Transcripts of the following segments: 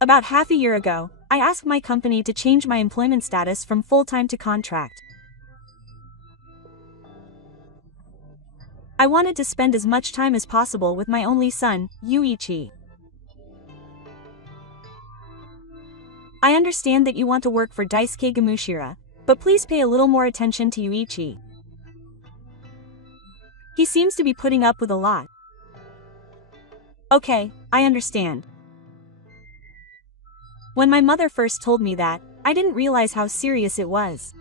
About half a year ago, I asked my company to change my employment status from full-time to contract. I wanted to spend as much time as possible with my only son, Yuichi. I understand that you want to work for Daisuke Gamushira, but please pay a little more attention to Yuichi. He seems to be putting up with a lot. Okay, I understand. When my mother first told me that, I didn't realize how serious it was.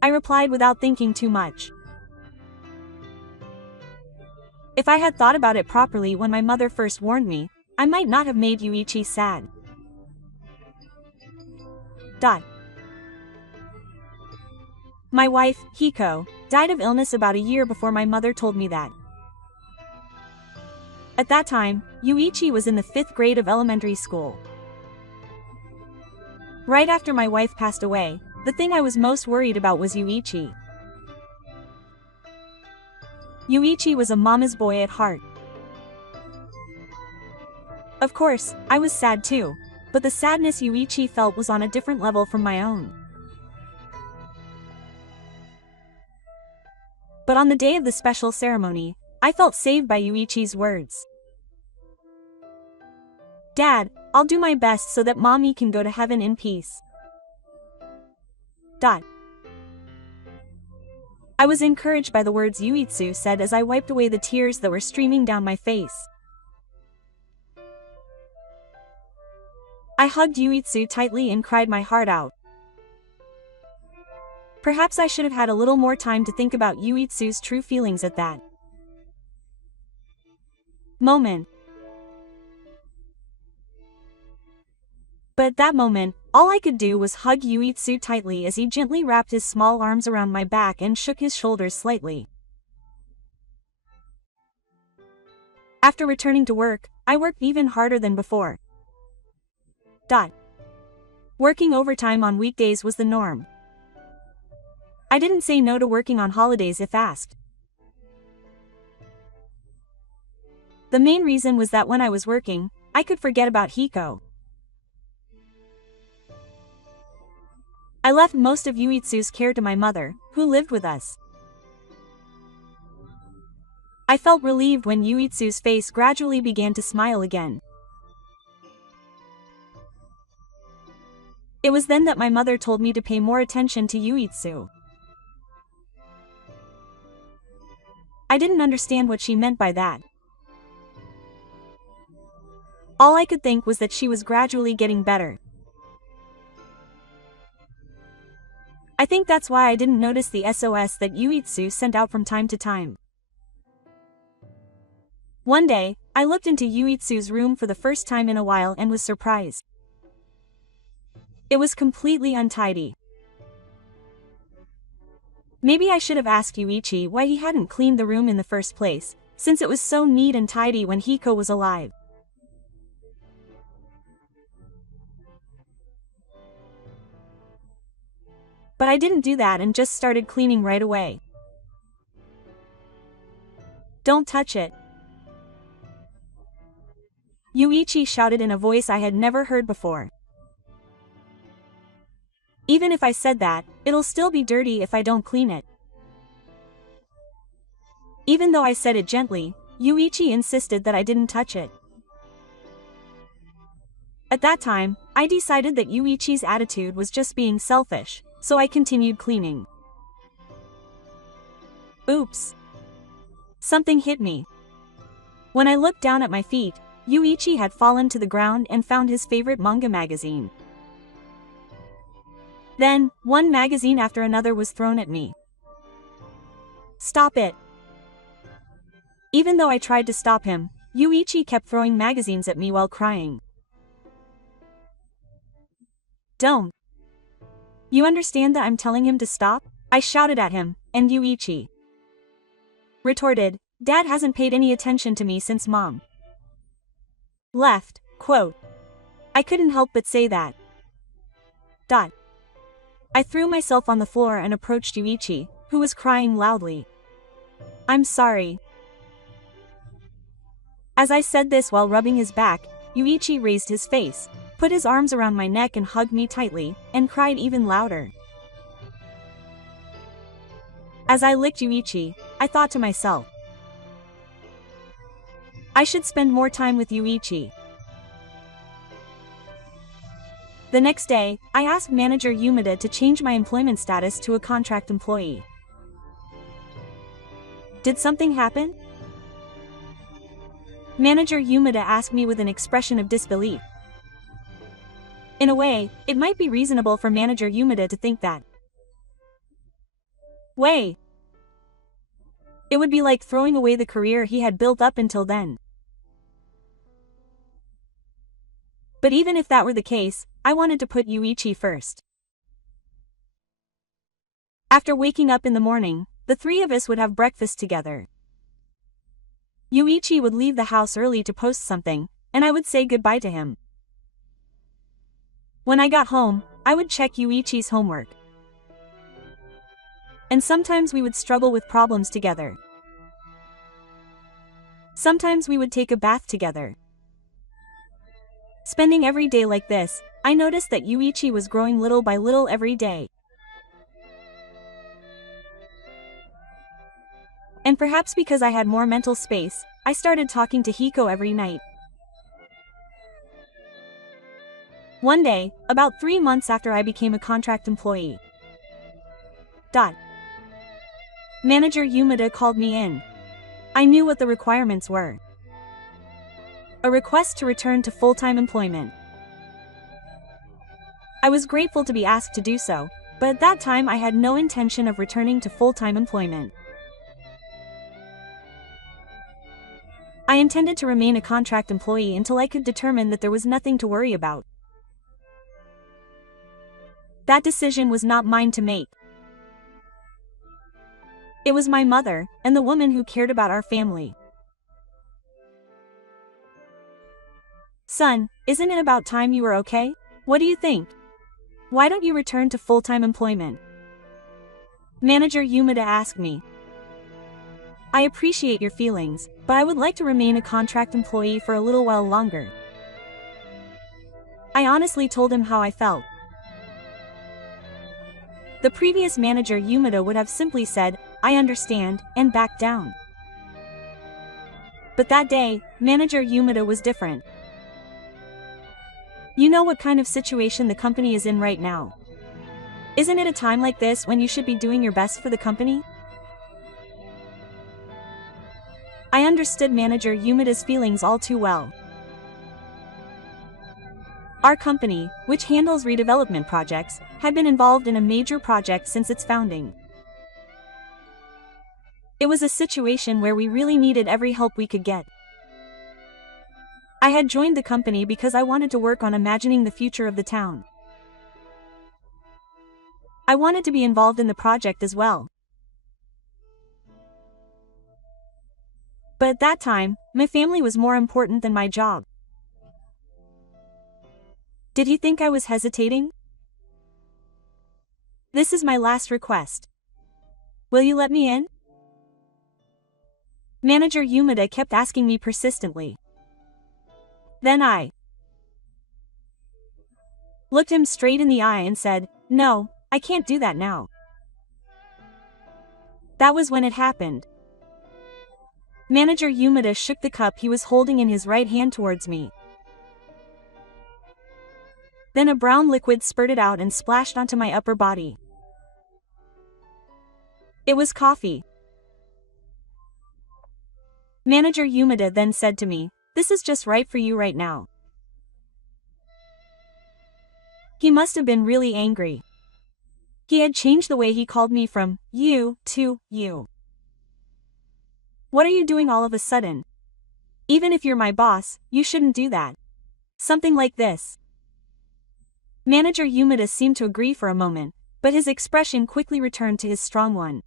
I replied without thinking too much. If I had thought about it properly when my mother first warned me, I might not have made Yuichi sad. My wife, Hiko, died of illness about a year before my mother told me that. At that time, Yuichi was in the 5th grade of elementary school. Right after my wife passed away, the thing I was most worried about was Yuichi. Yuichi was a mama's boy at heart. Of course, I was sad too, but the sadness Yuichi felt was on a different level from my own. But on the day of the special ceremony, I felt saved by Yuichi's words. Dad, I'll do my best so that mommy can go to heaven in peace. I was encouraged by the words Yuitsu said as I wiped away the tears that were streaming down my face. I hugged Yuitsu tightly and cried my heart out. Perhaps I should have had a little more time to think about Yuitsu's true feelings at that moment. But at that moment, all I could do was hug Yuitsu tightly as he gently wrapped his small arms around my back and shook his shoulders slightly. After returning to work, I worked even harder than before. Working overtime on weekdays was the norm. I didn't say no to working on holidays if asked. The main reason was that when I was working, I could forget about Hiko. I left most of Yuitsu's care to my mother, who lived with us. I felt relieved when Yuitsu's face gradually began to smile again. It was then that my mother told me to pay more attention to Yuitsu. I didn't understand what she meant by that. All I could think was that she was gradually getting better. I think that's why I didn't notice the SOS that Yuitsu sent out from time to time. One day, I looked into Yuitsu's room for the first time in a while and was surprised. It was completely untidy. Maybe I should have asked Yuichi why he hadn't cleaned the room in the first place, since it was so neat and tidy when Hiko was alive. But I didn't do that and just started cleaning right away. Don't touch it, Yuichi shouted in a voice I had never heard before. Even if I said that, it'll still be dirty if I don't clean it. Even though I said it gently, Yuichi insisted that I didn't touch it. At that time, I decided that Yuichi's attitude was just being selfish, so I continued cleaning. Oops. Something hit me. When I looked down at my feet, Yuichi had fallen to the ground and found his favorite manga magazine. Then, one magazine after another was thrown at me. Stop it. Even though I tried to stop him, Yuichi kept throwing magazines at me while crying. Don't. You understand that I'm telling him to stop? I shouted at him, and Yuichi retorted, Dad hasn't paid any attention to me since Mom left, quote. I couldn't help but say that. I threw myself on the floor and approached Yuichi, who was crying loudly. I'm sorry. As I said this while rubbing his back, Yuichi raised his face, put his arms around my neck and hugged me tightly, and cried even louder. As I licked Yuichi, I thought to myself, I should spend more time with Yuichi. The next day, I asked manager Yumada to change my employment status to a contract employee. Did something happen? Manager Yumada asked me with an expression of disbelief. In a way, it might be reasonable for manager Yumada to think that. Way. It would be like throwing away the career he had built up until then. But even if that were the case, I wanted to put Yuichi first. After waking up in the morning, the three of us would have breakfast together. Yuichi would leave the house early to post something, and I would say goodbye to him. When I got home, I would check Yuichi's homework. And sometimes we would struggle with problems together. Sometimes we would take a bath together. Spending every day like this, I noticed that Yuichi was growing little by little every day. And perhaps because I had more mental space, I started talking to Hiko every night. One day, about 3 months after I became a contract employee. Manager Yumada called me in. I knew what the requirements were. A request to return to full-time employment. I was grateful to be asked to do so, but at that time I had no intention of returning to full-time employment. I intended to remain a contract employee until I could determine that there was nothing to worry about. That decision was not mine to make. It was my mother, and the woman who cared about our family. Son, isn't it about time you were okay? What do you think? Why don't you return to full-time employment? Manager Yumada asked me. I appreciate your feelings, but I would like to remain a contract employee for a little while longer. I honestly told him how I felt. The previous manager Yumada would have simply said, I understand, and backed down. But that day, manager Yumada was different. You know what kind of situation the company is in right now. Isn't it a time like this when you should be doing your best for the company? I understood manager Yumada's feelings all too well. Our company, which handles redevelopment projects, had been involved in a major project since its founding. It was a situation where we really needed every help we could get. I had joined the company because I wanted to work on imagining the future of the town. I wanted to be involved in the project as well. But at that time, my family was more important than my job. Did he think I was hesitating? This is my last request. Will you let me in? Manager Yumada kept asking me persistently. Then I looked him straight in the eye and said, No, I can't do that now. That was when it happened. Manager Yumada shook the cup he was holding in his right hand towards me. Then a brown liquid spurted out and splashed onto my upper body. It was coffee. Manager Yumada then said to me, This is just right for you right now. He must have been really angry. He had changed the way he called me from you to you. What are you doing all of a sudden? Even if you're my boss, you shouldn't do that. Something like this. Manager Yumada seemed to agree for a moment, but his expression quickly returned to his strong one.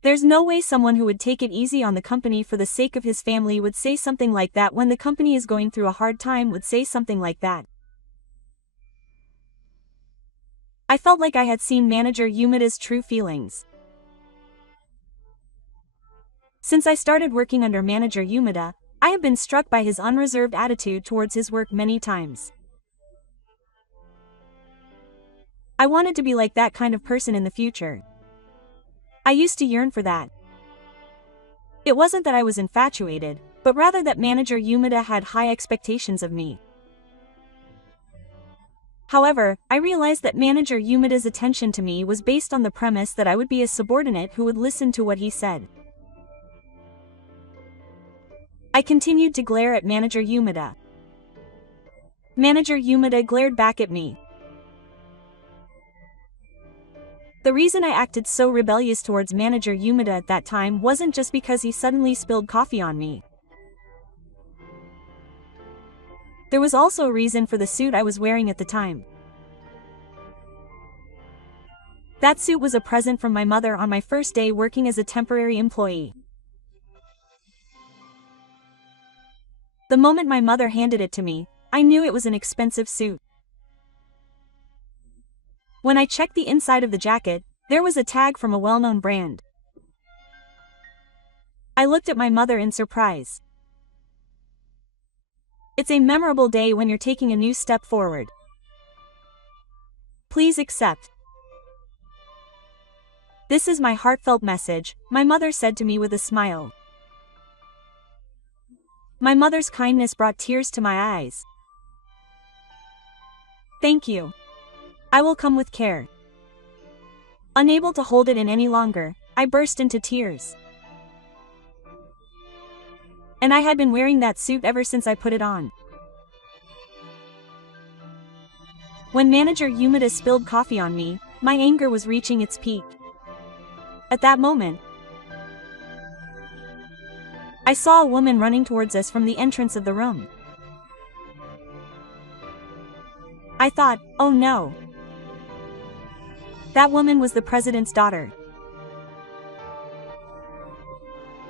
There's no way someone who would take it easy on the company for the sake of his family would say something like that when the company is going through a hard time would say something like that. I felt like I had seen Manager Yumada's true feelings. Since I started working under manager Yumada, I have been struck by his unreserved attitude towards his work many times. I wanted to be like that kind of person in the future. I used to yearn for that. It wasn't that I was infatuated, but rather that manager Yumada had high expectations of me. However, I realized that manager Yumada's attention to me was based on the premise that I would be a subordinate who would listen to what he said. I continued to glare at manager Yumada. Manager Yumada glared back at me. The reason I acted so rebellious towards manager Yumada at that time wasn't just because he suddenly spilled coffee on me. There was also a reason for the suit I was wearing at the time. That suit was a present from my mother on my first day working as a temporary employee. The moment my mother handed it to me, I knew it was an expensive suit. When I checked the inside of the jacket, there was a tag from a well-known brand. I looked at my mother in surprise. It's a memorable day when you're taking a new step forward. Please accept. This is my heartfelt message, my mother said to me with a smile. My mother's kindness brought tears to my eyes. Thank you. I will come with care. Unable to hold it in any longer, I burst into tears. And I had been wearing that suit ever since I put it on. When manager Yumada spilled coffee on me, my anger was reaching its peak. At that moment, I saw a woman running towards us from the entrance of the room. I thought, oh no. That woman was the president's daughter.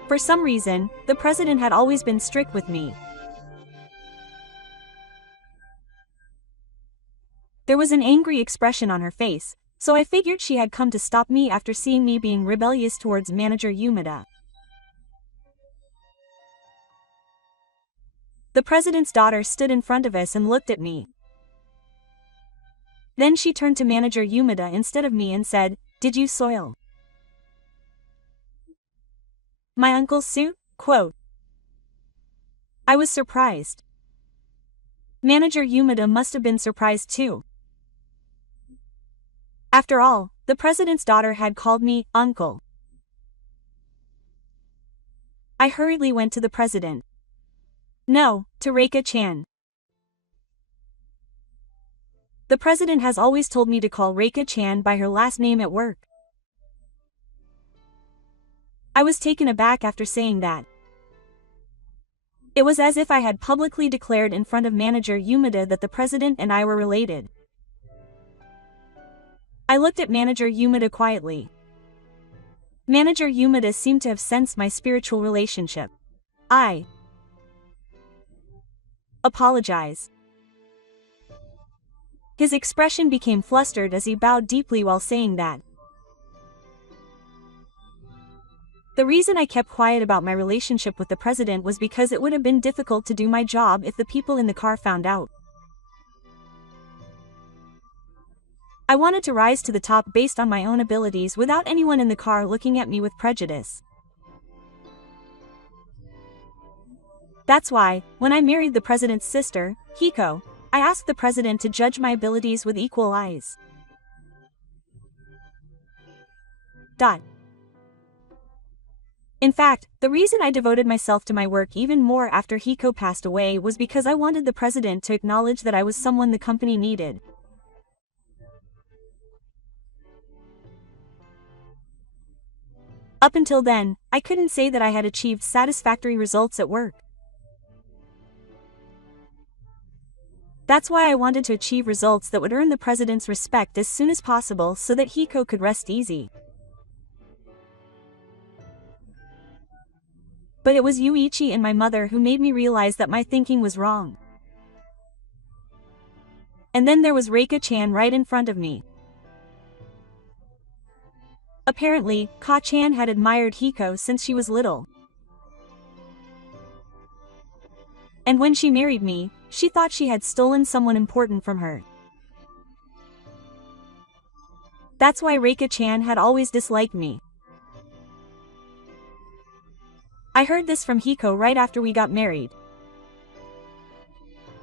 For some reason, the president had always been strict with me. There was an angry expression on her face, so I figured she had come to stop me after seeing me being rebellious towards manager Yumada. The president's daughter stood in front of us and looked at me. Then she turned to manager Yumada instead of me and said, "Did you soil my uncle's suit?" Quote. I was surprised. Manager Yumada must have been surprised too. After all, the president's daughter had called me uncle. I hurriedly went to the president. No, to Reika-chan. The president has always told me to call Reika-chan by her last name at work. I was taken aback after saying that. It was as if I had publicly declared in front of manager Yumada that the president and I were related. I looked at manager Yumada quietly. Manager Yumada seemed to have sensed my spiritual relationship. I apologize. His expression became flustered as he bowed deeply while saying that. The reason I kept quiet about my relationship with the president was because it would have been difficult to do my job if the people in the car found out. I wanted to rise to the top based on my own abilities without anyone in the car looking at me with prejudice. That's why, when I married the president's sister, Hiko, I asked the president to judge my abilities with equal eyes. In fact, the reason I devoted myself to my work even more after Hiko passed away was because I wanted the president to acknowledge that I was someone the company needed. Up until then, I couldn't say that I had achieved satisfactory results at work. That's why I wanted to achieve results that would earn the president's respect as soon as possible so that Hiko could rest easy. But it was Yuichi and my mother who made me realize that my thinking was wrong. And then there was Reika-chan right in front of me. Apparently, Ka-chan had admired Hiko since she was little. And when she married me, she thought she had stolen someone important from her. That's why Reika-chan had always disliked me. I heard this from Hiko right after we got married.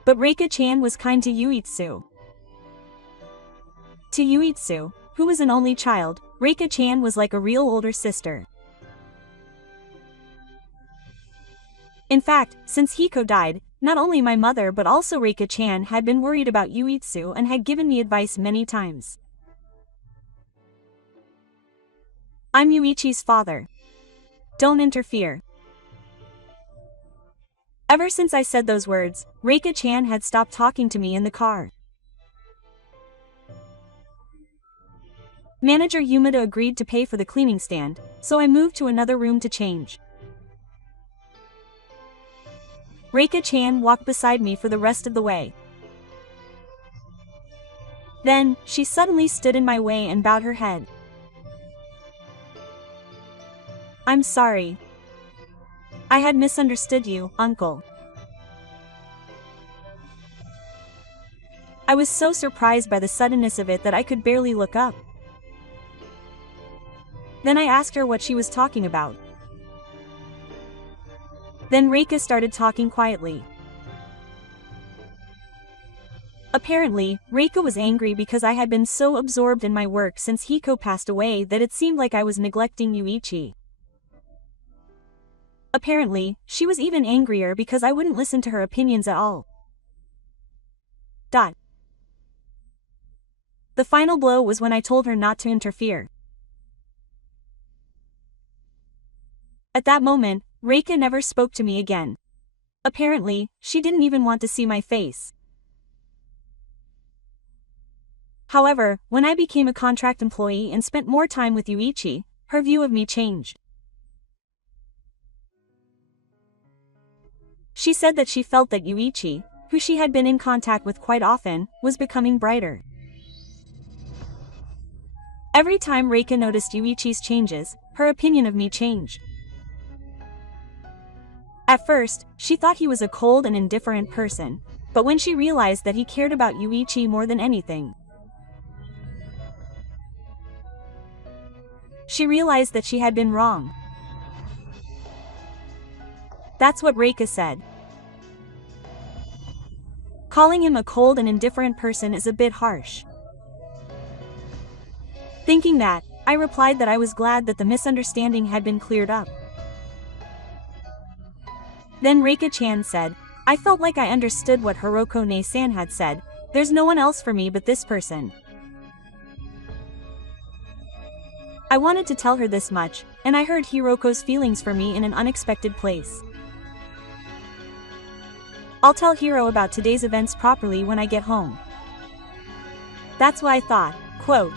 But Reika-chan was kind to Yuitsu. To Yuitsu, who was an only child, Reika-chan was like a real older sister. In fact, since Hiko died, not only my mother but also Reika-chan had been worried about Yuitsu and had given me advice many times. I'm Yuichi's father. Don't interfere. Ever since I said those words, Reika-chan had stopped talking to me in the car. Manager Yumada agreed to pay for the cleaning stand, so I moved to another room to change. Reika-chan walked beside me for the rest of the way. Then, she suddenly stood in my way and bowed her head. I'm sorry. I had misunderstood you, uncle. I was so surprised by the suddenness of it that I could barely look up. Then I asked her what she was talking about. Then Reika started talking quietly. Apparently, Reika was angry because I had been so absorbed in my work since Hiko passed away that it seemed like I was neglecting Yuichi. Apparently, she was even angrier because I wouldn't listen to her opinions at all. The final blow was when I told her not to interfere. At that moment, Reika never spoke to me again. Apparently, she didn't even want to see my face. However, when I became a contract employee and spent more time with Yuichi, her view of me changed. She said that she felt that Yuichi, who she had been in contact with quite often, was becoming brighter. Every time Reika noticed Yuichi's changes, her opinion of me changed. At first, she thought he was a cold and indifferent person, but when she realized that he cared about Yuichi more than anything, she realized that she had been wrong. That's what Reika said. Calling him a cold and indifferent person is a bit harsh. Thinking that, I replied that I was glad that the misunderstanding had been cleared up. Then Reika-chan said, I felt like I understood what Hiroko-ne-san had said, there's no one else for me but this person. I wanted to tell her this much, and I heard Hiroko's feelings for me in an unexpected place. I'll tell Hiro about today's events properly when I get home. That's why I thought, quote,